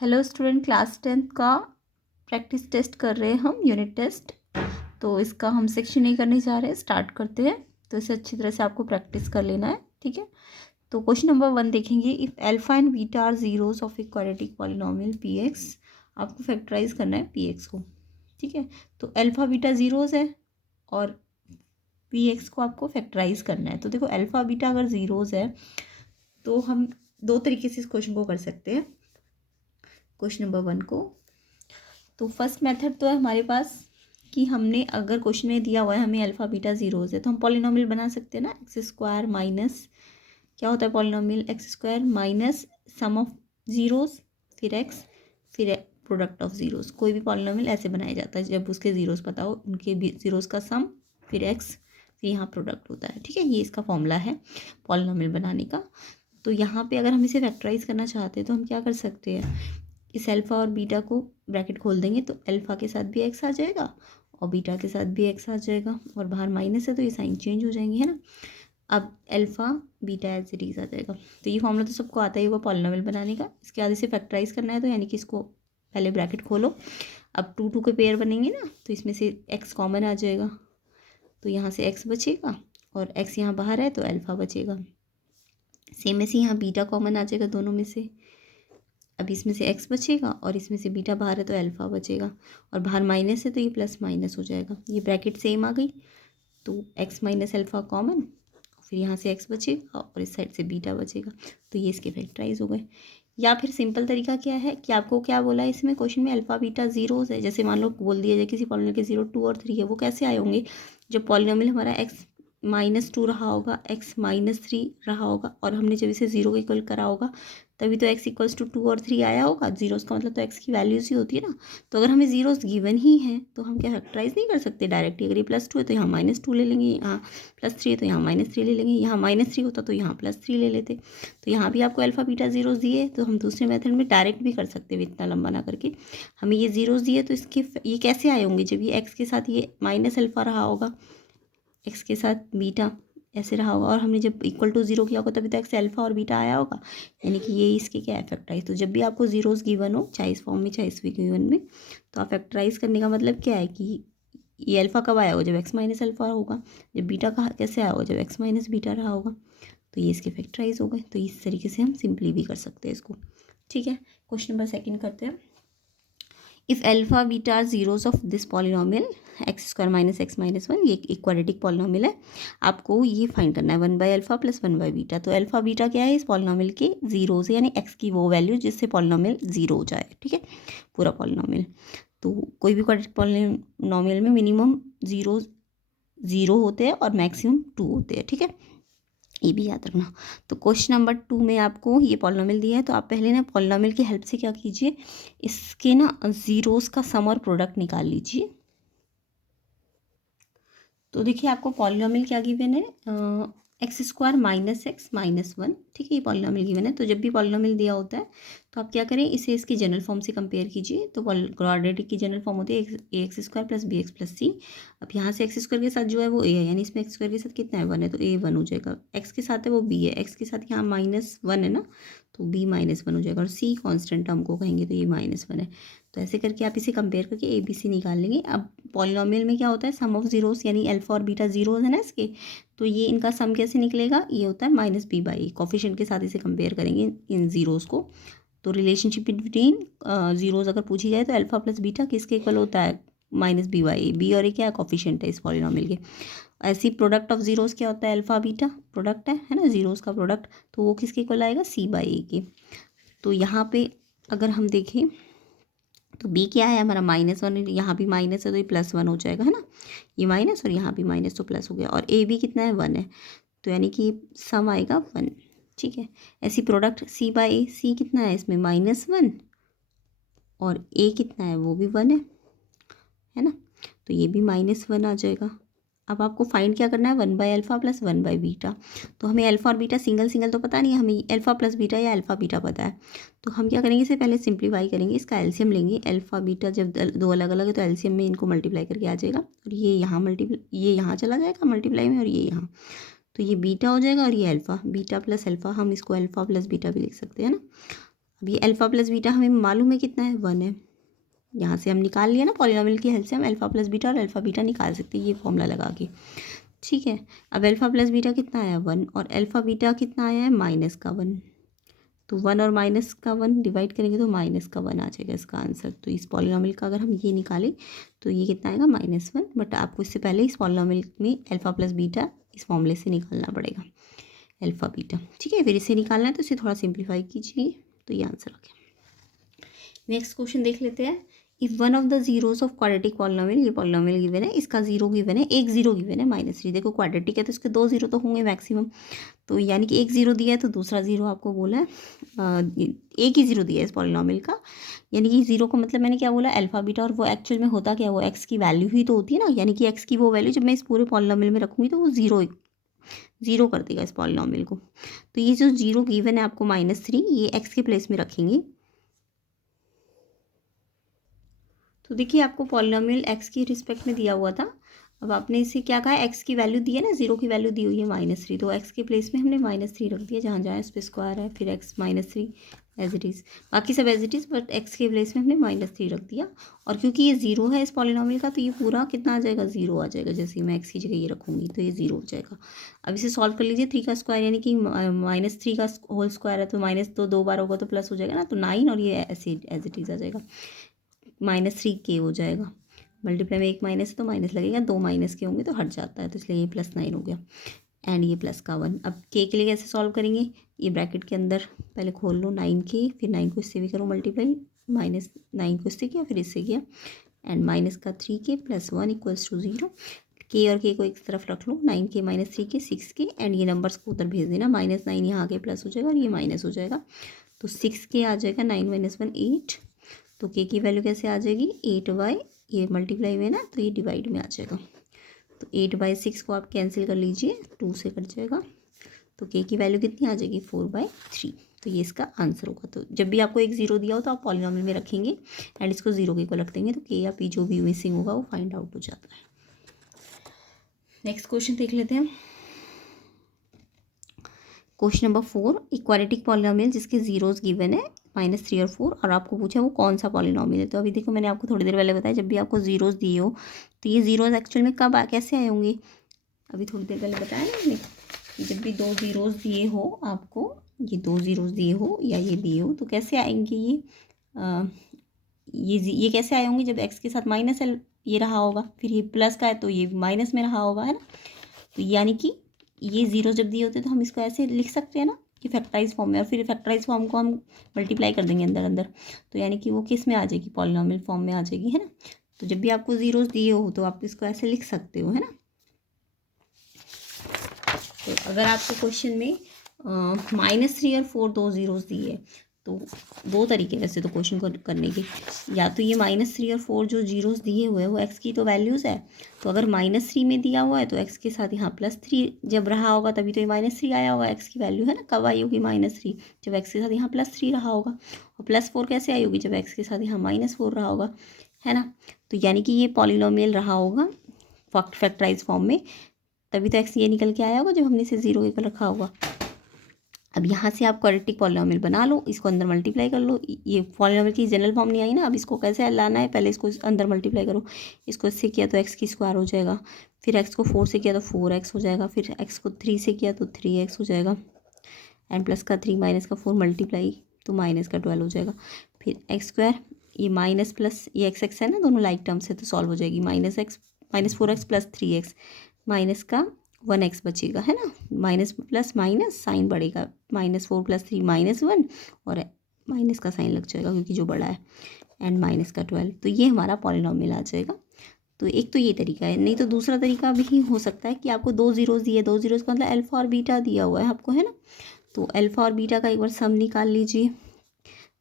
Hello student, class 10th का practice test कर रहे हैं हम, यूनिट टेस्ट। तो इसका हम सेक्शन नहीं करने जा रहे हैं, स्टार्ट करते हैं। तो इसे अच्छी तरह से आपको प्रैक्टिस कर लेना है, ठीक है। तो क्वेश्चन नंबर 1 देखेंगे। If alpha and beta are zeros of a quadratic polynomial p x, आपको फैक्टराइज करना है पी एक्स को, ठीक है। तो अल्फा बीटा जीरोस है और पी एक्स को आपको फैक्टराइज करना है। तो देखो, अल्फा बीटा अगर जीरोस है तो हम दो तरीके से इस क्वेश्चन को कर सकते हैं, क्वेश्चन नंबर 1 को। तो फर्स्ट मेथड तो है हमारे पास कि हमने, अगर क्वेश्चन में दिया हुआ है हमें अल्फा बीटा जीरोज है, तो हम पॉलिनोमियल बना सकते हैं ना। एक्स स्क्वायर माइनस, क्या होता है polynomial, x square minus sum of zeros, फिर एक्स, फिर प्रोडक्ट ऑफ जीरोज। कोई भी पॉलिनोमियल ऐसे बनाया जाता है जब उसके जीरोज पता हो, उनके जीरोज का सम, फिर एक्स, फिर यहाँ प्रोडक्ट होता है, ठीक है। ये इसका फॉर्मूला है पॉलिनोमियल बनाने का। तो यहाँ पे अगर हम इसे फैक्टराइज करना चाहते हैं तो हम क्या कर सकते हैं, इस अल्फ़ा और बीटा को ब्रैकेट खोल देंगे तो अल्फ़ा के साथ भी एक्स आ जाएगा और बीटा के साथ भी एक्स आ जाएगा, और बाहर माइनस है तो ये साइन चेंज हो जाएंगे, है ना। अब alpha beta as it is आ जाएगा। तो ये फॉर्मूला तो सबको आता ही होगा पॉलिनोमियल बनाने का। इसके बाद इसे फैक्टराइज करना है, तो यानी कि इसको पहले ब्रैकेट खोलो। अब टू टू के पेयर बनेंगे ना, तो इसमें से एक्स कॉमन आ जाएगा, तो यहाँ से एक्स बचेगा और एक्स यहाँ बाहर है तो अल्फ़ा बचेगा। सेम ऐसे यहाँ बीटा कॉमन आ जाएगा दोनों में से। अब इसमें से x बचेगा और इसमें से बीटा बाहर है तो अल्फ़ा बचेगा, और बाहर माइनस है तो ये प्लस माइनस हो जाएगा। ये ब्रैकेट सेम आ गई, तो x माइनस अल्फ़ा कॉमन, फिर यहाँ से x बचेगा और इस साइड से बीटा बचेगा। तो ये इसके फैक्टराइज हो गए। या फिर सिंपल तरीका क्या है कि आपको क्या बोला है इसमें क्वेश्चन में, अल्फ़ा बीटा जीरोज है। जैसे मान लो बोल दिया जाए किसी पॉलिनोमियल के 0, 2 और 3 है, वो कैसे आए होंगे, जब पॉलिनोमियल हमारा x -2 रहा होगा, x -3 रहा होगा, और हमने जब इसे 0 के इक्वल करा होगा तभी तो x इक्वल्स टू 2 और 3 आया होगा। जीरोस का मतलब तो x की वैल्यूज ही होती है ना। तो अगर हमें जीरोस गिवन ही हैं तो हम क्या फैक्टराइज नहीं कर सकते डायरेक्टली। अगर ये +2 है तो यहाँ -2 ले लेंगे, यहाँ +3 है तो यहाँ -3 ले लेंगे, यहाँ -3 होता तो यहाँ +3 ले लेते। तो यहाँ भी आपको अल्फ़ा बीटा जीरोस दिए, तो हम दूसरे मेथड में डायरेक्ट भी कर सकते हैं, इतना लंबा ना करके। हमें ये जीरोस दिए तो इसके ये कैसे आए होंगे, जब ये x के साथ ये माइनस अल्फ़ा रहा होगा, एक्स के साथ बीटा ऐसे रहा होगा, और हमने जब इक्वल टू 0 किया होगा तभी तो एक्स अल्फ़ा और बीटा आया होगा, यानी कि ये इसके क्या है फैक्टराइज। तो जब भी आपको जीरोस गिवन हो, चाहे इस फॉर्म में चाहे इस गिवन में, तो आप फैक्टराइज करने का मतलब क्या है कि ये अल्फ़ा कब आया होगा, जब एक्स माइनस अल्फ़ा होगा। जब बीटा का कैसे आया होगा, जब एक्स माइनस बीटा रहा होगा। तो ये इसके फैक्टराइज हो गए। तो इस तरीके से हम सिंपली भी कर सकते हैं इसको, ठीक है। क्वेश्चन नंबर 2 करते हैं। If alpha beta are zeros of this polynomial x square minus x minus 1, ये एक क्वाड्रेटिक पॉलिनोमियल है। आपको ये फाइंड करना है 1/अल्फ़ा प्लस 1/बीटा। तो अल्फ़ा बीटा क्या है, इस पॉलिनोमियल के जीरोस है, यानी एक्स की वो वैल्यू जिससे पॉलिनोमियल जीरो हो जाए, ठीक है, पूरा पॉलिनोमियल। तो कोई भी क्वाड्रेटिक पॉलिनोमियल में मिनिमम जीरो होते हैं और मैक्सिमम 2 होते हैं, ठीक है, ये भी याद रखना। तो क्वेश्चन नंबर 2 में आपको ये पॉलिनोमियल दिया है, तो आप पहले ना पॉलिनोमियल की हेल्प से क्या कीजिए, इसके ना जीरोस का सम और प्रोडक्ट निकाल लीजिए। तो देखिए, आपको पॉलिनोमियल क्या गिवन है, x square minus x minus 1, ठीक है, ये पॉलिनोमियल गिवन है। तो जब भी पॉलिनोमियल दिया होता है तो आप क्या करें, इसे इसकी जनरल फॉर्म से कंपेयर कीजिए। तो क्वाड्रेटिक की जनरल फॉर्म होती है a x square plus b x plus c. अब यहाँ से एक्स स्क्वायर के साथ जो है वो ए है, यानी इसमें एक्स स्क्वायर के साथ कितना है, 1 है, तो ए 1 हो जाएगा। एक्स के साथ है वो बी है, एक्स के साथ यहाँ -1 है ना, तो बी -1 हो जाएगा, और सी कॉन्स्टेंट टर्म को कहेंगे तो ये -1 है। तो ऐसे करके आप इसे कंपेयर करके ए बी सी निकाल लेंगे। अब पॉलिनोमियल में क्या होता है, सम ऑफ जीरोस, यानी अल्फा और बीटा जीरोस है ना इसके, तो ये इनका सम कैसे निकलेगा, ये होता है -b/a। कोफिशिएंट के साथ इसे कंपेयर करेंगे इन जीरोस को। तो रिलेशनशिप बिटवीन जीरोस अगर पूछी जाए तो अल्फा प्लस बीटा किसके इक्वल होता है, -b/a। बी और ए क्या है, कोफिशिएंट है इस पॉलिनोमियल के। ऐसी प्रोडक्ट ऑफ जीरोस क्या होता है, अल्फा बीटा प्रोडक्ट है ना, जीरोस का प्रोडक्ट, तो वो किसके इक्वल आएगा, c/a के। तो यहाँ पे अगर हम देखें तो b क्या है हमारा -1, यहाँ भी माइनस है तो ये +1 हो जाएगा, है ना, ये माइनस और यहाँ भी माइनस तो प्लस हो गया, और a भी कितना है, 1 है, तो यानी कि सम आएगा 1, ठीक है। ऐसी प्रोडक्ट c/a, c कितना है इसमें -1, और a कितना है वो भी 1 है ना, तो ये भी -1 आ जाएगा। अब आपको फाइंड क्या करना है, 1/अल्फ़ा प्लस 1/बीटा। तो हमें अल्फ़ा और बीटा सिंगल सिंगल तो पता नहीं है, हमें अल्फ़ा प्लस बीटा या अल्फ़ा बीटा पता है। तो हम क्या करेंगे, इसे पहले सिंप्लीफाई करेंगे, इसका एलसीएम लेंगे। अल्फ़ा बीटा जब दो अलग अलग है तो एलसीएम में इनको मल्टीप्लाई करके आ जाएगा, और ये यहाँ चला जाएगा मल्टीप्लाई में, और ये यहाँ, तो ये बीटा हो जाएगा और ये अल्फ़ा, बीटा प्लस अल्फ़ा, हम इसको अल्फ़ा प्लस बीटा भी लिख सकते हैं ना। अभी अल्फ़ा प्लस बीटा हमें मालूम है कितना है, 1 है। यहाँ से हम निकाल लिया ना, पॉलिनॉमियल की हेल्प से हम अल्फ़ा प्लस बीटा और अल्फ़ा बीटा निकाल सकते हैं ये फॉर्मूला लगा के, ठीक है। अब अल्फ़ा प्लस बीटा कितना आया, 1, और अल्फ़ा बीटा कितना आया है, माइनस का 1। तो 1 और माइनस का 1 डिवाइड करेंगे तो माइनस का 1 आ जाएगा इसका आंसर। तो इस पॉलिनॉमियल का अगर हम ये निकालें तो ये कितना आएगा, -1। बट आपको इससे पहले इस पॉलिनॉमियल में अल्फ़ा प्लस बीटा इस फॉर्मूले से निकालना पड़ेगा, अल्फ़ा बीटा, ठीक है। फिर इसे निकालना है तो इसे थोड़ा सिंप्लीफाई कीजिए, तो ये आंसर आ गया। नेक्स्ट क्वेश्चन देख लेते हैं। If one of the zeros of quadratic polynomial, ये पॉलिनॉमियल गिवन है, इसका जीरो गिवन है, एक जीरो गिवन है -3। देखो क्वाड्रेटिक है तो इसके 2 जीरो तो होंगे मैक्सिमम, तो यानी कि एक जीरो दिया है तो दूसरा जीरो आपको बोला है, एक ही जीरो दिया है इस पॉलिनॉमियल का, यानी कि जीरो का मतलब मैंने क्या बोला, अल्फा बीटा, और वो एक्चुअल में होता क्या है, वो एक्स की वैल्यू ही तो होती है ना, यानी कि एक्स की वो वैल्यू जब मैं इस पूरे पॉलिनॉमियल में रखूँगी तो वो जीरो कर देगा इस पॉलिनॉमियल को। तो ये जो जीरो गिवन है आपको -3, ये एक्स के प्लेस में रखेंगे। तो देखिए आपको पॉलिनॉमियल एक्स की रिस्पेक्ट में दिया हुआ था, अब आपने इसे क्या कहा, एक्स की वैल्यू दी है ना, जीरो की वैल्यू दी हुई है -3, तो एक्स के प्लेस में हमने -3 रख दिया, जहाँ जहाँ इस पर स्क्वायर है, फिर एक्स -3 एज इट इज़, बाकी सब as it is, but x के प्लेस में हमने -3 रख दिया। और क्योंकि ये जीरो है इस पॉलिनॉमियल का, तो ये पूरा कितना आ जाएगा, जीरो आ जाएगा। जैसे ही मैं एक्स की जगह ये रखूँगी तो ये जीरो हो जाएगा। अब इसे सॉल्व कर लीजिए, 3 का स्क्वायर यानी कि -3 का होल स्क्वायर है, तो माइनस तो 2 बार होगा तो प्लस हो जाएगा ना, तो 9, और ये ऐसे एज इट इज़ आ जाएगा, -3 हो जाएगा। मल्टीप्लाई में एक माइनस है तो माइनस लगेगा, 2 माइनस के होंगे तो हट जाता है, तो इसलिए ये +9 हो गया, एंड ये प्लस का 1। अब के लिए कैसे सॉल्व करेंगे, ये ब्रैकेट के अंदर पहले खोल लो 9 के, फिर 9 को इससे भी करो मल्टीप्लाई, -9 को इससे किया, फिर इससे किया, एंड -3 के + 1 = 0। के और के को एक तरफ रख लो, 9 के -3 के 6 के, एंड ये नंबर्स को उधर भेज देना, -9 यहाँ आके प्लस हो जाएगा और ये माइनस हो जाएगा, तो 6 के आ जाएगा, 9 - 1 8। तो के की वैल्यू कैसे आ जाएगी, 8/, ये मल्टीप्लाई में ना तो ये डिवाइड में आ जाएगा, तो 8/6 को आप कैंसिल कर लीजिए, 2 से कट जाएगा, तो के की वैल्यू कितनी आ जाएगी, 4/3। तो ये इसका आंसर होगा। तो जब भी आपको एक जीरो दिया हो तो आप पॉलिनॉमियल में रखेंगे एंड इसको जीरो के इक्वल रख देंगे, तो के या पी जो भी मिसिंग होगा वो फाइंड आउट हो जाता है। नेक्स्ट क्वेश्चन देख लेते हैं। क्वेश्चन नंबर 4, इक्वालिटिक पॉलिनॉमियल जिसके जीरोस गिवन है -3 और 4, और आपको पूछा वो कौन सा पॉलिनॉमियल है। तो अभी देखो मैंने आपको थोड़ी देर पहले बताया, जब भी आपको जीरोस दिए हो तो ये जीरोस एक्चुअल में कब कैसे आए होंगे, अभी थोड़ी देर पहले बताया ना मैंने, कि जब भी 2 जीरोस दिए हो आपको, ये 2 जीरोस दिए हो या ये दिए हो, तो कैसे आएंगे ये कैसे आए होंगे, जब एक्स के साथ माइनस ये रहा होगा, फिर ये प्लस का है तो ये माइनस में रहा होगा, है ना। तो यानी कि ये जीरो जब दिए होते हैं तो हम इसको ऐसे लिख सकते हैं ना कि फैक्टराइज फॉर्म में, और फिर फैक्टराइज फॉर्म को हम मल्टीप्लाई कर देंगे अंदर अंदर, तो यानी कि वो किस में आ जाएगी, पॉलिनॉमियल फॉर्म में आ जाएगी, है ना। तो जब भी आपको जीरोस दिए हो तो आप इसको ऐसे लिख सकते हो, है ना। तो अगर आपको क्वेश्चन में -3 और 4 दो जीरोस दिए, तो दो तरीके वैसे तो क्वेश्चन को करने के, या तो ये -3 और 4 जो जीरोस दिए हुए हैं वो एक्स की तो वैल्यूज़ है, तो अगर -3 में दिया हुआ है तो एक्स के साथ यहाँ +3 जब रहा होगा तभी तो ये -3 आया होगा, एक्स की वैल्यू, है ना। कब आई होगी -3, जब एक्स के साथ यहाँ +3 रहा होगा, और +4 कैसे आई होगी, जब एक्स के साथ यहाँ -4 रहा होगा, है ना। तो यानी कि ये पॉलिनॉमियल रहा होगा फैक्टराइज फॉर्म में, तभी तो एक्स ये निकल के आया होगा जब हमने इसे जीरो के रखा होगा। अब यहाँ से आप क्वाड्रेटिक पॉलिनॉमियल बना लो, इसको अंदर मल्टीप्लाई कर लो, ये पॉलिनॉमियल की जनरल फॉर्म नहीं आई ना, अब इसको कैसे लाना है, पहले इसको अंदर मल्टीप्लाई करो, इसको इससे किया तो एक्स की स्क्वायर हो जाएगा, फिर एक्स को 4 से किया तो 4x हो जाएगा, फिर एक्स को 3 से किया तो 3x हो जाएगा, एंड +3 -4 मल्टीप्लाई तो -12 हो जाएगा, फिर x², ये माइनस प्लस ये x है ना, दोनों लाइक टर्म्स है तो सॉल्व हो जाएगी, -4x + 3x, -1x बचेगा, है ना। माइनस प्लस माइनस साइन बढ़ेगा, -4 + 3 -1, और माइनस का साइन लग जाएगा क्योंकि जो बड़ा है, एंड -12, तो ये हमारा पॉलिनॉमियल आ जाएगा। तो एक तो ये तरीका है, नहीं तो दूसरा तरीका भी हो सकता है कि आपको 2 जीरोस दिए, 2 जीरोस का मतलब अल्फा और बीटा दिया हुआ है आपको, है ना। तो अल्फा और बीटा का एक बार सम निकाल लीजिए,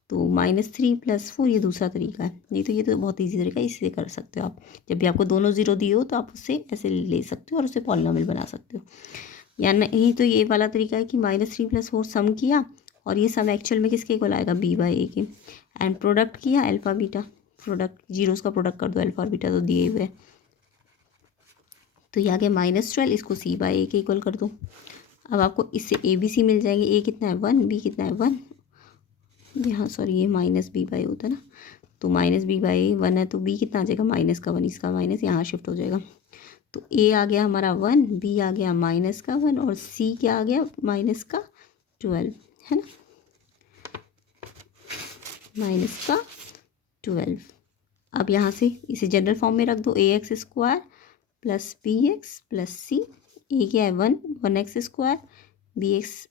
तो -3 + 4 ये दूसरा तरीका है, नहीं तो ये तो बहुत ईजी तरीका है, इससे कर सकते हो आप। जब भी आपको दोनों जीरो दिए हो तो आप उससे ऐसे ले सकते हो और उससे पॉलिनॉमियल बना सकते हो, या नहीं तो ये वाला तरीका है कि -3 + 4 सम किया, और ये सम एक्चुअल में किसके इक्वल आएगा, b/a के, एंड प्रोडक्ट किया अल्फा बीटा, प्रोडक्ट जीरोस का प्रोडक्ट कर दो, अल्फा और बीटा तो दिए हुए, तो ये आ गया -12, इसको c/a के इक्वल कर दो। अब आपको इससे a b c मिल जाएंगे, a कितना है 1, b कितना है 1, यहाँ सॉरी ये माइनस बी बाई होता है ना, तो माइनस बी बाई वन है तो बी कितना आ जाएगा माइनस का वन, इसका माइनस यहाँ शिफ्ट हो जाएगा। तो ए आ गया हमारा वन, बी आ गया माइनस का वन और सी क्या आ गया माइनस का 12, है ना, माइनस का 12। अब यहाँ से इसे जनरल फॉर्म में रख दो, a x square plus b x plus c. A क्या है one, one x square, b x,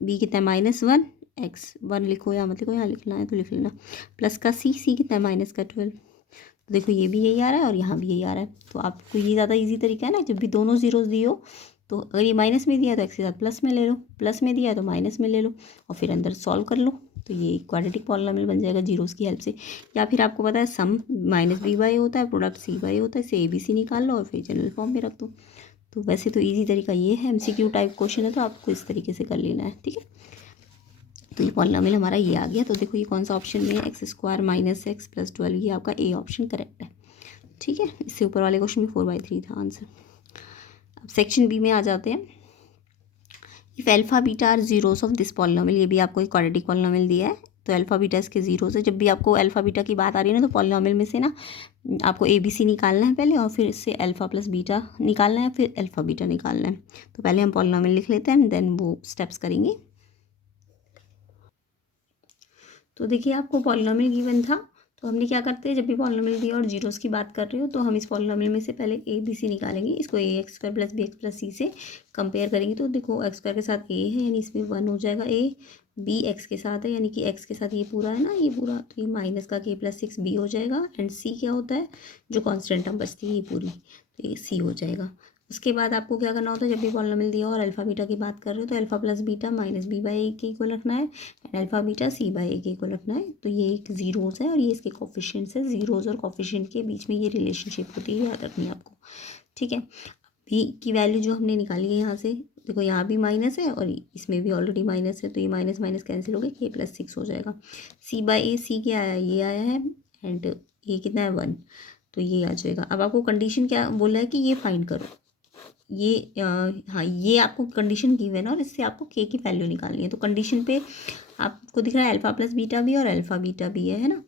b कितना है माइनस वन, एक्स वन लिखो या मत लिखो, यहाँ लिखना है तो लिख लेना, प्लस का सी, सी कितना है माइनस का 12। तो देखो ये भी यही आ रहा है और यहाँ भी यही आ रहा है। तो आपको ये ज़्यादा इजी तरीका है ना, जब भी दोनों जीरोस दिए हो तो अगर ये माइनस में दिया तो एक्स के साथ प्लस में ले लो, प्लस में दिया तो माइनस में ले लो और फिर अंदर सॉल्व कर लो। तो ये क्वाड्रेटिक पॉलिनॉमियल बन जाएगा जीरोस की हेल्प से। या फिर आपको पता है सम माइनस बी बाई होता है, प्रोडक्ट सी बाई होता है, इसे ए बी सी निकाल लो और फिर जनरल फॉर्म में रख दो। तो वैसे तो ईजी तरीका ये है, MCQ टाइप क्वेश्चन है तो आपको इस तरीके से कर लेना है, ठीक है। तो ये पॉलिनॉमियल हमारा ये आ गया। तो देखो ये कौन सा ऑप्शन में है, x square minus x plus 12, ये आपका ए ऑप्शन करेक्ट है, ठीक है। इससे ऊपर वाले क्वेश्चन में 4/3 था आंसर। अब सेक्शन बी में आ जाते हैं। If alpha beta are zeros of this polynomial, ये भी आपको एक क्वाड्रेटिक पॉलिनॉमियल दिया है तो अल्फा बीटा इसके जीरोस है। जब भी आपको अल्फा बीटा की बात आ रही है ना तो पॉलिनॉमियल में से ना आपको ABC निकालना है पहले और फिर इससे अल्फा प्लस बीटा निकालना है, फिर अल्फा बीटा निकालना है। तो पहले हम पॉलिनॉमियल लिख लेते हैं देन वो स्टेप्स करेंगे। तो देखिए आपको पॉलिनॉमियल गिवन था तो हमने क्या करते हैं, जब भी पॉलिनॉमियल दिया और जीरोस की बात कर रहे हो तो हम इस पॉलिनॉमियल में से पहले ABC निकालेंगे, इसको AX² plus BX plus C से कंपेयर करेंगे। तो देखो x² के साथ A है यानी इसमें 1 हो जाएगा, A B x के साथ है यानी कि x के साथ ये पूरा है ना, ये पूरा, तो ये माइनस का K प्लस 6 B हो जाएगा। एंड C क्या होता है, जो कॉन्स्टेंट टर्म बचती है ये पूरी, तो ये C हो जाएगा। उसके बाद आपको क्या करना होता है, जब भी पॉलिनॉमियल दिया और अल्फा बीटा की बात कर रहे हो तो alpha plus beta minus b by a के इक्वल रखना है and alpha beta c by a के इक्वल रखना है। तो ये एक जीरोस है और ये इसके कोफिशिएंट्स है। जीरोस और कोफिशिएंट के बीच में ये रिलेशनशिप होती है, याद रखनी है आपको, ठीक है। बी की वैल्यू जो हमने निकाली है यहाँ से, देखो यहाँ भी माइनस है और इसमें भी ऑलरेडी माइनस है, तो ये माइनस माइनस कैंसिल हो गया, के प्लस 6 हो जाएगा। सी बाई ए, सी क्या आया, ये आया है एंड ये कितना है 1, तो ये आ जाएगा। अब आपको कंडीशन क्या बोला है कि ये फाइंड करो, ये हाँ ये आपको कंडीशन गिवन है और इससे आपको के की वैल्यू निकालनी है। तो कंडीशन पे आपको दिख रहा है अल्फा प्लस बीटा भी और अल्फा बीटा भी है ना।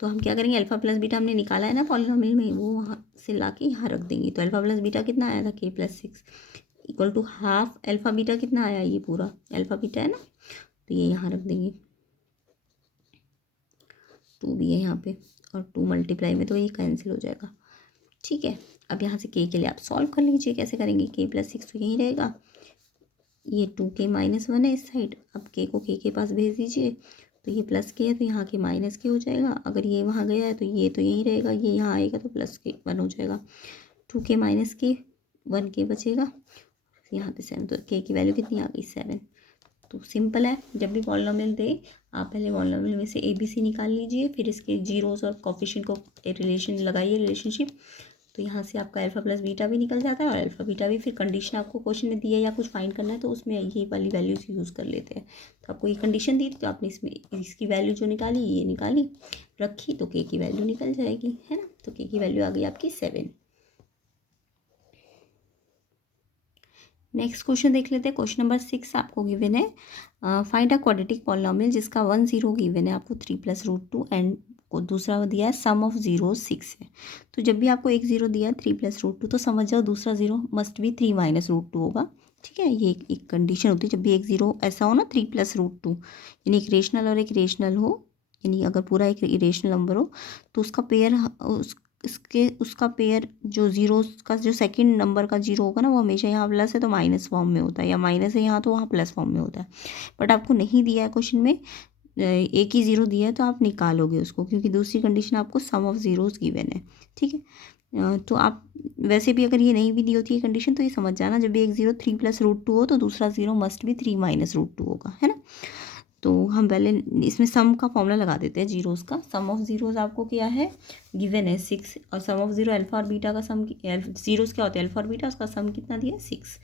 तो हम क्या करेंगे, अल्फा प्लस बीटा हमने निकाला है ना पॉलिनॉमियल में, वो वहाँ से ला के यहाँ रख देंगे। तो अल्फा प्लस बीटा कितना आया था, k plus 6 equal to half alpha beta कितना आया, ये पूरा अल्फा बीटा है ना, तो ये यहाँ रख देंगे। 2 भी है यहाँ पे और 2 मल्टीप्लाई में तो ये कैंसिल हो जाएगा, ठीक है। अब यहाँ से के लिए आप सॉल्व कर लीजिए, कैसे करेंगे, के प्लस 6 तो यहीं रहेगा, ये 2k माइनस 1 है इस साइड, अब के को के पास भेज दीजिए, तो ये प्लस के है तो यहाँ के माइनस के हो जाएगा। अगर ये वहाँ गया है तो ये तो यहीं रहेगा, ये यहाँ आएगा तो प्लस के 1 हो जाएगा। 2k माइनस के 1k बचेगा, यहाँ पे 7, तो के की वैल्यू कितनी आ गई 7। तो सिंपल है, जब भी पॉलिनॉमियल दे आप पहले पॉलिनॉमियल में से ABC निकाल लीजिए, फिर इसके जीरोस और कोफिशिएंट को रिलेशन लगाइए, रिलेशनशिप। तो यहाँ से आपका अल्फा प्लस बीटा भी निकल जाता है और अल्फा बीटा भी। फिर कंडीशन आपको क्वेश्चन में दी है या कुछ फाइंड करना है तो उसमें ये वाली वैल्यूज यूज़ कर लेते हैं। तो आपको ये कंडीशन दी तो आपने इसमें इसकी वैल्यू जो निकाली ये निकाली रखी तो के की वैल्यू निकल जाएगी, है ना। तो के की वैल्यू आ गई आपकी 7। नेक्स्ट क्वेश्चन देख लेते हैं। क्वेश्चन नंबर 6 आपको गिवन है, फाइंड अ क्वाड्रेटिक पॉलिनॉमियल जिसका 1 0 गिवन है आपको 3 + √2 एंड को दूसरा दिया है सम ऑफ जीरो 6 है। तो जब भी आपको एक जीरो दिया है 3 + √2 तो समझ जाओ दूसरा जीरो मस्ट भी 3 - √2 होगा, ठीक है। ये एक कंडीशन होती है जब भी एक जीरो ऐसा हो ना 3 + √2 यानी एक रेशनल और एक इरेशनल हो, यानी अगर पूरा एक इरेशनल नंबर हो तो उसका पेयर उसका पेयर जो जीरो का जो सेकंड नंबर का जीरो होगा ना वो हमेशा यहाँ प्लस है तो माइनस फॉर्म में होता है, या माइनस है यहाँ तो वहाँ प्लस फॉर्म में होता है। बट आपको नहीं दिया है क्वेश्चन में, एक ही ज़ीरो दिया है तो आप निकालोगे उसको, क्योंकि दूसरी कंडीशन आपको सम ऑफ ज़ीरोज़ गिवन है, ठीक है। तो आप वैसे भी अगर ये नहीं भी दी होती है कंडीशन तो ये समझ जाना जब भी एक ज़ीरो 3 + √2 हो तो दूसरा ज़ीरो मस्ट भी 3 - √2 होगा, है ना। तो हम पहले इसमें सम का फॉर्मूला लगा देते हैं जीरोज़ का। सम ऑफ ज़ीरोज़ आपको क्या है गिवन है 6 और सम ऑफ ज़ीरो अल्फ़ा और बीटा का सम, जीरोज़ क्या होते हैं अल्फ़ा और बीटा, उसका सम कितना दिया है 6।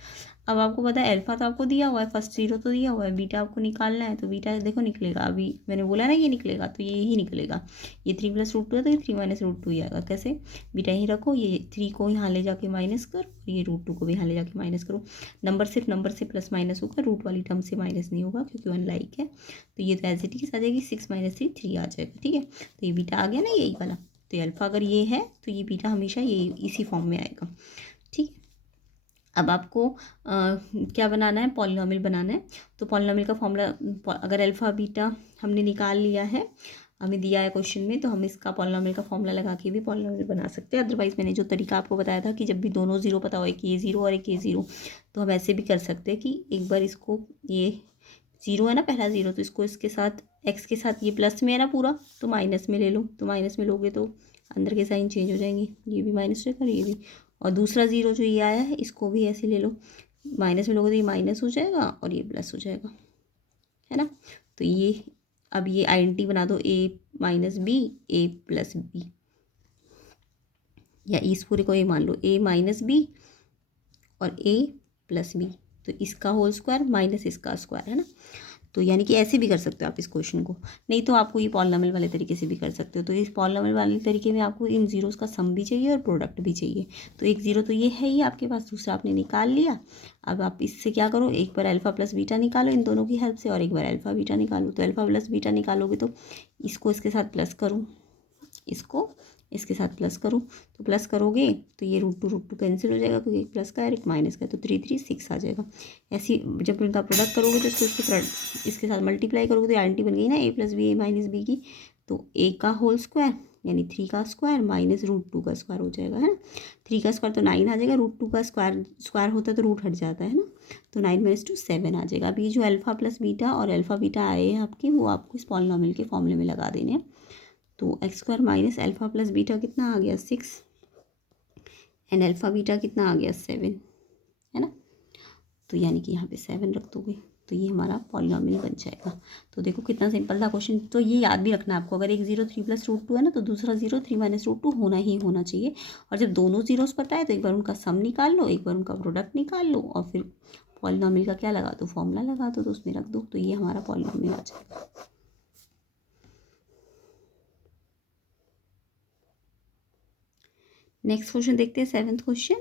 अब आपको पता है अल्फा तो आपको दिया हुआ है, फर्स्ट जीरो तो दिया हुआ है, बीटा आपको निकालना है, तो बीटा देखो निकलेगा, अभी मैंने बोला ना ये निकलेगा, तो ये ही निकलेगा। ये 3+√2 है तो ये 3 - √2 ही आएगा। कैसे? बीटा यहीं रखो, ये 3 को यहाँ ले जाके माइनस कर, और ये √2 को भी यहाँ ले जाके माइनस करो। नंबर से प्लस माइनस होगा, रूट वाली टर्म से माइनस नहीं होगा क्योंकि वन लाइक है। तो ये तो एज इट इज आ जाएगी, 6 - 3 3 आ जाएगा। ठीक है, तो ये बीटा आ गया ना यही वाला। तो ये अल्फा अगर ये है तो ये बीटा हमेशा ये इसी फॉर्म में आएगा। ठीक है, अब आपको क्या बनाना है? पॉलिनॉमियल बनाना है। तो पॉलिनॉमियल का फॉर्मूला, अगर अल्फ़ा बीटा हमने निकाल लिया है, हमें दिया है क्वेश्चन में, तो हम इसका पॉलिनॉमियल का फॉर्मूला लगा के भी पॉलिनॉमियल बना सकते हैं। अदरवाइज़ मैंने जो तरीका आपको बताया था कि जब भी दोनों जीरो पता हो, एक ये जीरो और एक ये जीरो, तो हम ऐसे भी कर सकते हैं कि एक बार इसको, ये जीरो है ना पहला जीरो, तो इसको इसके साथ एक्स के साथ, ये प्लस में है ना पूरा, तो माइनस में ले लो। तो माइनस में लोगे तो अंदर के साइन चेंज हो जाएंगे, ये भी माइनस होगा और ये भी। और दूसरा जीरो जो ये आया है इसको भी ऐसे ले लो, माइनस में लोगे तो ये माइनस हो जाएगा और ये प्लस हो जाएगा, है ना। तो ये अब ये आइडेंटिटी बना दो, a - b a + b, या इस पूरे को ये मान लो a - b और a + b, तो इसका होल स्क्वायर माइनस इसका स्क्वायर, है ना। तो यानी कि ऐसे भी कर सकते हो आप इस क्वेश्चन को, नहीं तो आपको ये पॉलिनॉमियल वाले तरीके से भी कर सकते हो। तो इस पॉलिनॉमियल वाले तरीके में आपको इन जीरोस का सम भी चाहिए और प्रोडक्ट भी चाहिए। तो एक जीरो तो ये है ही आपके पास, दूसरा आपने निकाल लिया। अब आप इससे क्या करो, एक बार अल्फा प्लस बीटा निकालो इन दोनों की हेल्प से, और एक बार अल्फा बीटा निकालो। तो अल्फा प्लस बीटा निकालोगे तो इसको इसके साथ प्लस करो, इसको इसके साथ प्लस करो, तो प्लस करोगे तो ये √2 कैंसिल हो जाएगा, क्योंकि एक प्लस का है एक माइनस का है, तो 3 3 6 आ जाएगा। ऐसी जब इनका प्रोडक्ट करोगे तो इसको इसके साथ मल्टीप्लाई करोगे तो आइडेंटिटी बन गई ना, a + b a - b की। तो a का होल स्क्वायर यानी 3 का स्क्वायर माइनस √2 का स्क्वायर हो जाएगा, है ना। 3 का स्क्वायर तो 9 आ जाएगा, √2 का स्क्वायर होता है तो रूट हट जाता है ना, तो 9 - 2 7 आ जाएगा। अभी जो अल्फा प्लस बीटा और अल्फा बीटा आए हैं आपके, वो आपको इस पॉलिनॉमियल के फॉर्मूले में लगा देने हैं। तो x² minus alpha plus beta कितना आ गया 6, एंड अल्फ़ा बीटा कितना आ गया 7, है ना। तो यानी कि यहाँ पे 7 रख दोगे तो ये हमारा पॉलिनॉमियल बन जाएगा। तो देखो कितना सिंपल था क्वेश्चन। तो ये याद भी रखना है आपको, अगर एक जीरो 3 + √2 है ना, तो दूसरा जीरो 3 - √2 होना ही होना चाहिए। और जब दोनों जीरोस पता है तो एक बार उनका सम निकाल लो, एक बार उनका प्रोडक्ट निकाल लो, और फिर पॉलिनॉमियल का क्या लगा दो, फॉर्मूला लगा दो, तो उसमें रख दो, तो ये हमारा पॉलिनॉमियल आ जाएगा। नेक्स्ट क्वेश्चन देखते हैं, 7th question.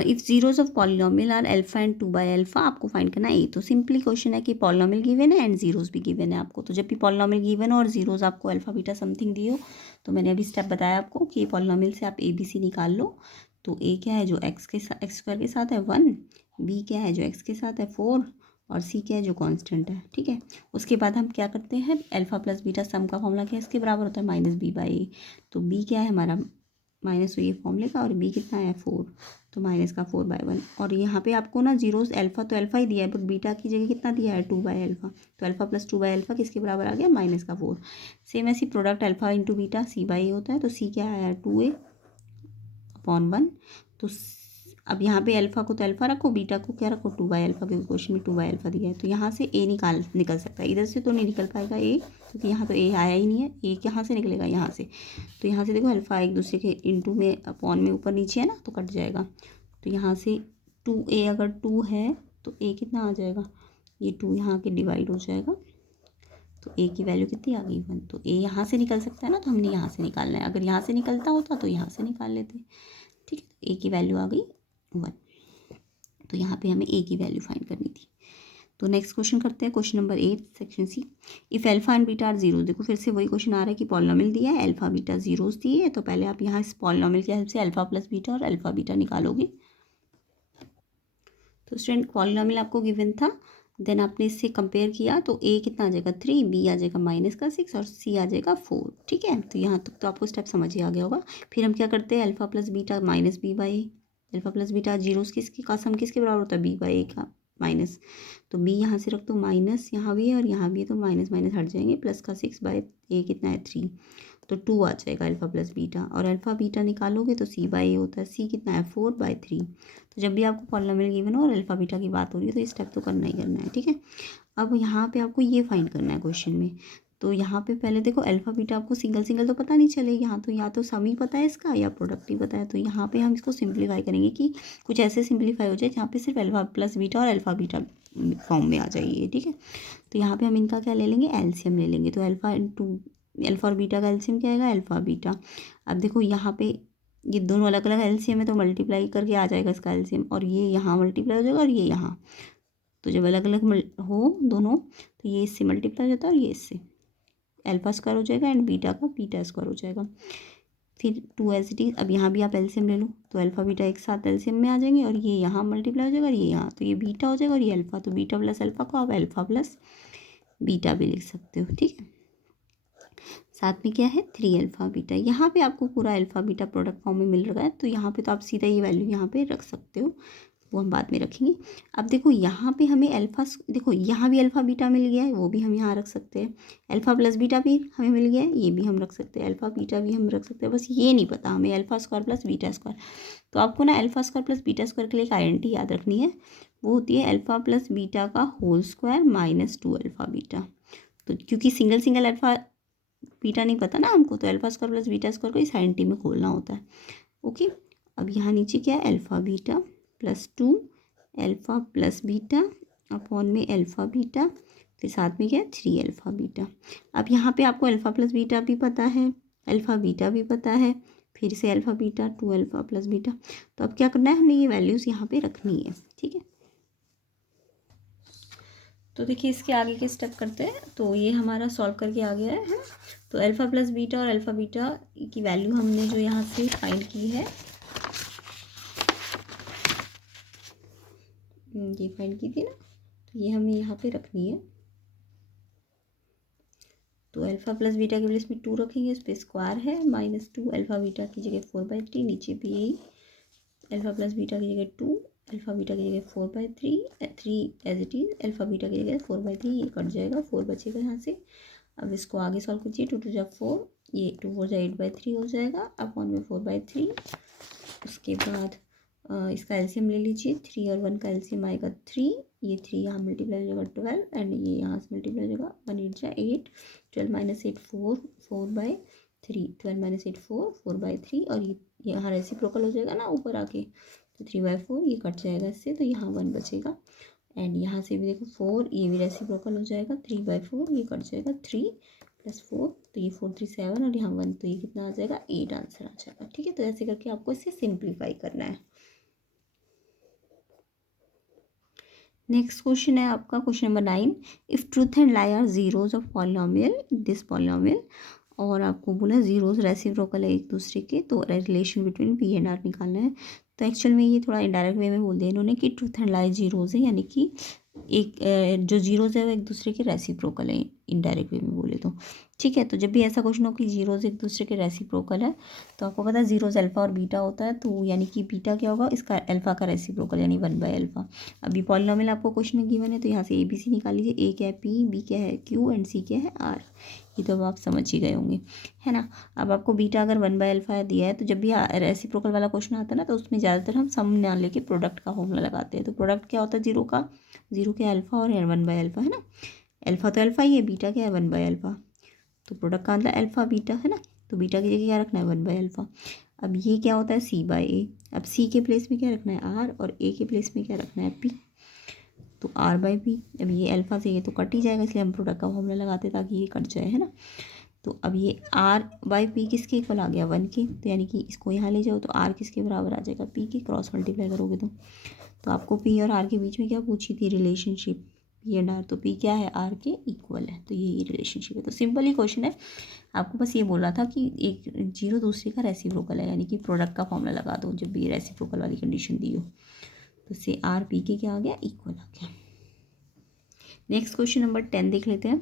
If zeros of polynomial are alpha and 2/α, आपको फाइंड करना है ए। तो सिंपली क्वेश्चन है कि पॉलिनॉमियल गिवन है एंड जीरोज भी गिवन है आपको। तो जब भी पॉलिनॉमियल गिवन हो और जीरोज आपको अल्फा बीटा समथिंग दियो, तो मैंने अभी स्टेप बताया आपको कि पॉलिनॉमियल से आप ABC निकाल लो। तो ए क्या है जो x² के साथ है 1, बी क्या है जो x के साथ है 4, और सी क्या है जो कांस्टेंट है। ठीक है, उसके बाद हम क्या करते हैं, अल्फा प्लस बीटा सम का फॉर्मूला क्या है, इसके बराबर होता है -b/a। तो b क्या है हमारा माइनस, तो ये फॉर्मूले का, और b कितना है 4, तो माइनस का 4/1। और यहाँ पे आपको ना जीरोस अल्फा तो अल्फा ही दिया है, बट बीटा की जगह कितना दिया है 2/α। तो अल्फा प्लस 2/α किसके बराबर आ गया, माइनस का 4। सेम ऐसी product alpha into beta c/a होता है, तो c क्या आया 2a/1। तो अब यहाँ पे अल्फा को तो अल्फा रखो, बीटा को क्या रखो 2/α, क्योंकि क्वेश्चन में 2/α दिया है। तो यहाँ से a निकल सकता है, इधर से तो नहीं निकल पाएगा a, क्योंकि यहाँ तो a आया ही नहीं है। a कहाँ से निकलेगा, यहाँ से। तो यहाँ से देखो अल्फा एक दूसरे के इंटू में अपॉन में ऊपर नीचे है ना, तो कट जाएगा। तो यहाँ से 2a अगर 2 है तो a कितना आ जाएगा, ये 2 यहाँ के डिवाइड हो जाएगा, तो a की वैल्यू कितनी आ गई 1। तो a यहाँ से निकल सकता है ना, तो हमने यहाँ से निकालना है। अगर यहाँ से निकलता होता तो यहाँ से निकाल लेते। ठीक है, तो a की वैल्यू आ गई 1। तो यहाँ पे हमें a की वैल्यू फाइंड करनी थी। तो नेक्स्ट क्वेश्चन करते हैं, question number 8 section C. If alpha and beta are zero, देखो फिर से वही क्वेश्चन आ रहा है कि पॉलिनॉमियल दिया है, अल्फा बीटा जीरोस दिए है। तो पहले आप यहाँ इस पॉलिनॉमियल की हेल्प से अल्फा प्लस बीटा और अल्फा बीटा निकालोगे। तो स्टूडेंट पॉलिनॉमियल आपको गिवन था, देन आपने इससे कंपेयर किया, तो a कितना आ जाएगा 3, b आ जाएगा -6 और c आ जाएगा 4। ठीक है, तो यहाँ तक तो आपको स्टेप समझ ही आ गया होगा। फिर हम क्या करते हैं, alpha plus beta -b/a, alpha plus beta zeros किसके का सम किसके बराबर होता है, b/a का माइनस। तो b यहाँ से रख दो, माइनस यहाँ भी है और यहाँ भी है, तो माइनस माइनस हट जाएंगे, प्लस का 6/a कितना है 3, तो 2 आ जाएगा अल्फा प्लस बीटा। और अल्फा बीटा निकालोगे तो c/a होता है, c कितना है 4/3। तो जब भी आपको पॉलिनॉमियल गिवन हो और अल्फा बीटा की बात हो रही है तो ये स्टेप तो करना ही करना है। ठीक है, अब यहाँ पे आपको ये फाइंड करना है क्वेश्चन में। तो यहाँ पे पहले देखो अल्फ़ा बीटा आपको सिंगल सिंगल तो पता नहीं चले, यहाँ तो या तो सम ही पता है इसका या प्रोडक्ट ही पता है। तो यहाँ पे हम इसको सिंप्लीफाई करेंगे कि कुछ ऐसे सिंप्लीफाई हो जाए जहाँ पे सिर्फ अल्फ़ा प्लस बीटा और अल्फ़ा बीटा फॉर्म में आ जाइए, ठीक है। तो यहाँ पे हम इनका क्या ले लेंगे, एलसीएम ले लेंगे। तो अल्फ़ा इंटू अल्फ़ा और बीटा का एलसीएम क्या आएगा, अल्फ़ा बीटा। अब देखो यहाँ पे ये दोनों अलग अलग एलसीएम है तो मल्टीप्लाई करके आ जाएगा इसका एलसीएम, और ये यहाँ मल्टीप्लाई हो जाएगा और ये यहाँ। तो जब अलग अलग हो दोनों तो ये इससे मल्टीप्लाई हो जाता है और ये इससे अल्फ़ा स्क्वायर हो जाएगा एंड बीटा का बीटा स्क्वायर हो जाएगा। फिर 2 अब यहाँ भी आप एलसीएम ले लो तो अल्फ़ा बीटा एक साथ एलसीएम में आ जाएंगे और ये यहाँ मल्टीप्लाई हो जाएगा और ये यहाँ, तो ये बीटा हो जाएगा और ये अल्फ़ा। तो बीटा प्लस अल्फ़ा को आप अल्फ़ा प्लस बीटा भी लिख सकते हो, ठीक है। साथ में क्या है 3 अल्फ़ा बीटा। यहाँ पे आपको पूरा अल्फ़ा बीटा प्रोडक्ट फॉर्म में मिल रहा है तो यहाँ पे तो आप सीधा ये वैल्यू यहाँ पे रख सकते हो, वो हम बाद में रखेंगे। अब देखो यहाँ पे हमें अल्फ़ा, देखो यहाँ भी अल्फ़ा बीटा मिल गया है, वो भी हम यहाँ रख सकते हैं। अल्फ़ा प्लस बीटा भी हमें मिल गया है, ये भी हम रख सकते हैं। अल्फ़ा बीटा भी हम रख सकते हैं, बस ये नहीं पता हमें alpha square plus beta square. तो आपको ना alpha square plus beta square के लिए एक आइडेंटिटी याद रखनी है, वो होती है अल्फ़ा प्लस बीटा का whole square minus 2 alpha beta. तो क्योंकि सिंगल सिंगल अल्फ़ा बीटा नहीं पता ना हमको, तो alpha square plus beta square को इस आइडेंटिटी में खोलना होता है, ओके। अब यहाँ नीचे क्या है, alpha beta plus 2 alpha plus beta upon में अल्फ़ा बीटा, फिर साथ में क्या है 3 अल्फ़ा बीटा। अब यहाँ पे आपको अल्फ़ा प्लस बीटा भी पता है, अल्फ़ा बीटा भी पता है, फिर से alpha beta 2 alpha plus beta. तो अब क्या करना है, हमने ये वैल्यूज़ यहाँ पे रखनी है, ठीक है। तो देखिए इसके आगे के स्टेप करते हैं। तो ये हमारा सॉल्व करके आ गया है। तो अल्फ़ा प्लस बीटा और अल्फ़ा बीटा की वैल्यू हमने जो यहाँ से फाइंड की है, ये फाइंड की थी ना, तो ये हमें यहाँ पे रखनी है। तो अल्फ़ा प्लस बीटा के प्लेस में 2 रखेंगे, इस पर स्क्वायर है माइनस 2 अल्फ़ा बीटा की जगह 4/3, नीचे भी यही अल्फ़ा प्लस बीटा की जगह 2 अल्फ़ा बीटा की जगह 4/3, 3 as it is alpha beta की जगह 4/3, ये कट जाएगा, 4 बचेगा यहाँ से। अब इसको आगे सॉल्व कीजिए, 2 2 जा 4, ये 2 4 जा 8/3 हो जाएगा अपॉन में 4/3। उसके बाद इसका एलसीएम ले लीजिए, 3 और 1 का एलसीएम आएगा 3, ये 3 यहाँ मल्टीप्लाई हो जाएगा 12 एंड ये यहाँ से मल्टीप्लाई हो जाएगा 1 8 जा 8, 12 माइनस 8 4, 4/3, 12 माइनस 8 4, 4/3, और ये यहाँ रेसिप्रोकल हो जाएगा ना ऊपर आके, तो 3/4 ये कट जाएगा इससे, तो यहाँ 1 बचेगा एंड यहाँ से भी देखो 4, ये भी रेसिप्रोकल हो जाएगा, 3/4 ये कट जाएगा, 3 + 4, तो ये 4 3 7 और यहाँ 1, तो ये कितना आ जाएगा 8 आंसर आ जाएगा, ठीक है। तो ऐसे करके आपको इसे सिंप्लीफाई करना है। नेक्स्ट क्वेश्चन है आपका question number 9, if truth and lie are zeros of polynomial this polynomial, और आपको बोला जीरोज रेसिप्रोकल है एक दूसरे के, तो relation between p and r निकालना है। तो एक्चुअल में ये थोड़ा इनडायरेक्ट वे में बोल दिया इन्होंने कि ट्रूथ एंड लाई जीरोज है, यानी कि एक जो जीरोज है वो एक दूसरे के रेसिप्रोकल है, इनडायरेक्ट वे में बोले तो, ठीक है। तो जब भी ऐसा क्वेश्चन हो कि जीरोज एक दूसरे के रेसिप्रोकल है, तो आपको पता है जीरोज अल्फा और बीटा होता है, तो यानी कि बीटा क्या होगा, इसका अल्फा का रेसिप्रोकल यानी 1/अल्फा। अभी पॉलिनोमियल आपको क्वेश्चन में गिवन है, तो यहाँ से ए बी सी निकाल लीजिए, ए क्या है पी, बी क्या है क्यू एंड सी क्या है आर। ये तो अब आप समझ ही गए होंगे, है ना। अब आपको बीटा अगर 1/अल्फा दिया है, तो जब भी रेसिप्रोकल वाला क्वेश्चन आता है ना, तो उसमें ज़्यादातर हम सम ना लेके प्रोडक्ट का फॉर्मूला लगाते हैं। तो प्रोडक्ट क्या होता है जीरो का, जीरो के अल्फा और 1/अल्फा, है ना। अल्फा तो अल्फा ही है, बीटा क्या है 1/अल्फा, तो प्रोडक्ट का मतलब अल्फा बीटा, है ना। तो बीटा की जगह क्या रखना है 1/अल्फा। अब ये क्या होता है c/a, अब c के प्लेस में क्या रखना है r, और a के प्लेस में क्या रखना है p, तो r/p। अब ये अल्फा से ये तो कट ही जाएगा, इसलिए हम प्रोडक्ट का फॉर्मूला लगाते हैं ताकि ये कट जाए, है ना। तो अब ये r/p किसके इक्वल आ गया 1 के, तो यानी कि इसको यहाँ ले जाओ तो r किसके बराबर आ जाएगा p के, क्रॉस मल्टीप्लाई करोगे तो आपको p और r के बीच में क्या पूछी थी रिलेशनशिप, p एंड r, तो p क्या है r के इक्वल है, तो ये रिलेशनशिप है। तो सिंपल ही क्वेश्चन है, आपको बस ये बोला था कि एक जीरो दूसरे का रेसिप्रोकल है, यानी कि प्रोडक्ट का फॉर्मूला लगा दो जब भी रेसिप्रोकल वाली कंडीशन दी हो, तो इससे आर पी के क्या आ गया इक्वल आ गया। नेक्स्ट क्वेश्चन नंबर 10 देख लेते हैं।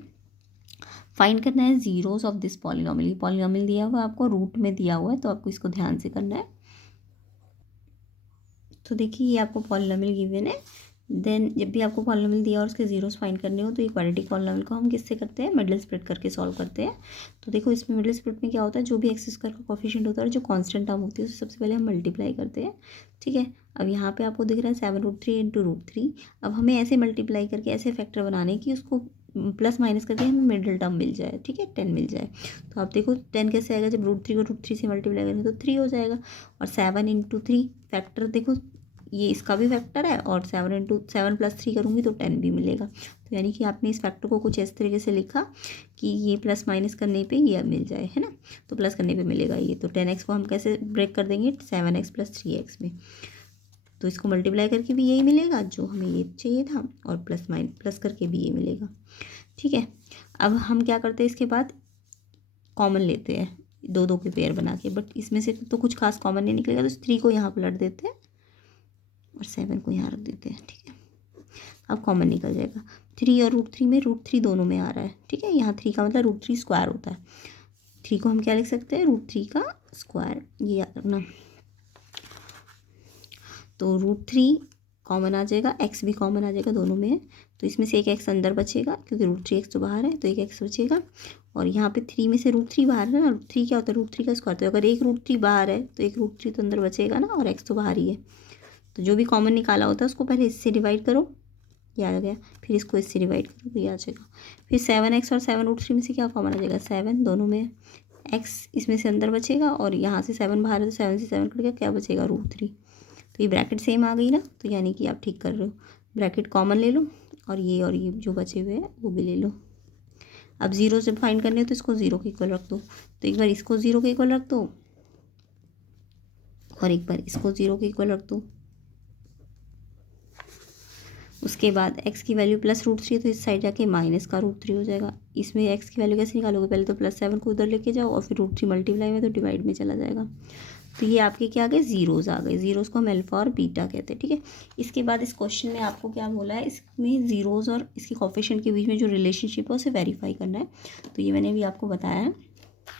फाइंड करना है zeros of this polynomial. Polynomial दिया हुआ है आपको, रूट में दिया हुआ है, तो आपको इसको ध्यान से करना है। तो देखिए ये आपको पॉलिनोमियल गिवन है, देन जब भी आपको पॉलिनोमियल दिया और उसके जीरोस फाइंड करने हो, तो ये क्वाड्रेटिक पॉलिनोमियल को हम किससे करते हैं, मिडिल स्प्लिट करके सॉल्व करते हैं। तो देखो इसमें मिडिल स्प्लिट में क्या होता है, जो भी एक्स स्क्वायर का कोफिशिएंट होता है और जो कांस्टेंट टर्म होती है उससे सबसे पहले हम मल्टीप्लाई करते हैं, ठीक है। अब यहाँ पे आपको दिख रहा है 7√3 × √3। अब हमें ऐसे मल्टीप्लाई करके ऐसे फैक्टर बनाने की उसको प्लस माइनस करके हमें मिडिल टर्म मिल जाए, ठीक है, 10 मिल जाए। तो आप देखो 10 कैसे आएगा, जब √3 को √3 से मल्टीप्लाई करेंगे तो 3 हो जाएगा। और 7 × 3 फैक्टर देखो, ये इसका भी फैक्टर है, और 7 + 3 करूँगी तो 10 भी मिलेगा। तो यानी कि आपने इस फैक्टर को कुछ इस तरीके से लिखा कि ये प्लस माइनस करने पे ये मिल जाए, है ना, तो प्लस करने पे मिलेगा ये। तो 10x को हम कैसे ब्रेक कर देंगे, 7x + 3x में, तो इसको मल्टीप्लाई करके भी यही मिलेगा जो हमें ये चाहिए था, और प्लस करके भी ये मिलेगा, ठीक है। अब हम क्या करते हैं, इसके बाद कॉमन लेते हैं, 2 के पेयर बना के, बट इसमें से तो कुछ खास कॉमन नहीं निकलेगा, तो 3 को यहाँ पलट देते हैं और 7 को यहाँ रख देते हैं, ठीक है। अब कॉमन निकल जाएगा, 3 और √3 में, √3 दोनों में आ रहा है, ठीक है। यहाँ 3 का मतलब √3 स्क्वायर होता है, 3 को हम क्या लिख सकते हैं, √3 का स्क्वायर, ये याद रखना। तो √3 कॉमन आ जाएगा, x भी कॉमन आ जाएगा, दोनों में है, तो इसमें से एक x अंदर बचेगा क्योंकि √3x तो बाहर है, तो एक x बचेगा। और यहाँ पे 3 में से √3 बाहर है ना, √3 क्या होता है, √3 का स्क्वायर, तो अगर एक √3 बाहर है तो एक √3 तो अंदर बचेगा ना, और x तो बाहर ही है। तो जो भी कॉमन निकाला होता है उसको पहले इससे डिवाइड करो, ये आ गया, फिर इसको इससे डिवाइड करो तो ये आ जाएगा। फिर 7x और 7 √3 में से क्या कॉमन आ जाएगा, 7 दोनों में, x इसमें से अंदर बचेगा, और यहाँ से 7 बाहर है तो 7 से 7 कट गया, क्या बचेगा, √3। तो ये ब्रैकेट सेम आ गई ना, तो यानी कि आप ठीक कर रहे हो, ब्रैकेट कॉमन ले लो, और ये जो बचे हुए हैं वो भी ले लो। अब 0 से फाइंड करने हो तो इसको 0 के इक्वल रख दो, तो एक बार इसको 0 के इक्वल रख दो, और एक बार इसको 0 के इक्वल रख दो। उसके बाद x की वैल्यू +√3 है, तो इस साइड जाके माइनस का √3 हो जाएगा। इसमें x की वैल्यू कैसे निकालोगे, पहले तो +7 को उधर लेके जाओ, और फिर √3 मल्टीप्लाई में तो डिवाइड में चला जाएगा। तो ये आपके क्या आ गए, ज़ीरोज़ आ गए, ज़ीरोज़ को हम अल्फा और बीटा कहते हैं, ठीक है। इसके बाद इस क्वेश्चन में आपको क्या बोला है, इसमें ज़ीरोज़ और इसके कोफिशिएंट के बीच में जो रिलेशनशिप है उसे वेरीफाई करना है। तो ये मैंने अभी आपको बताया है।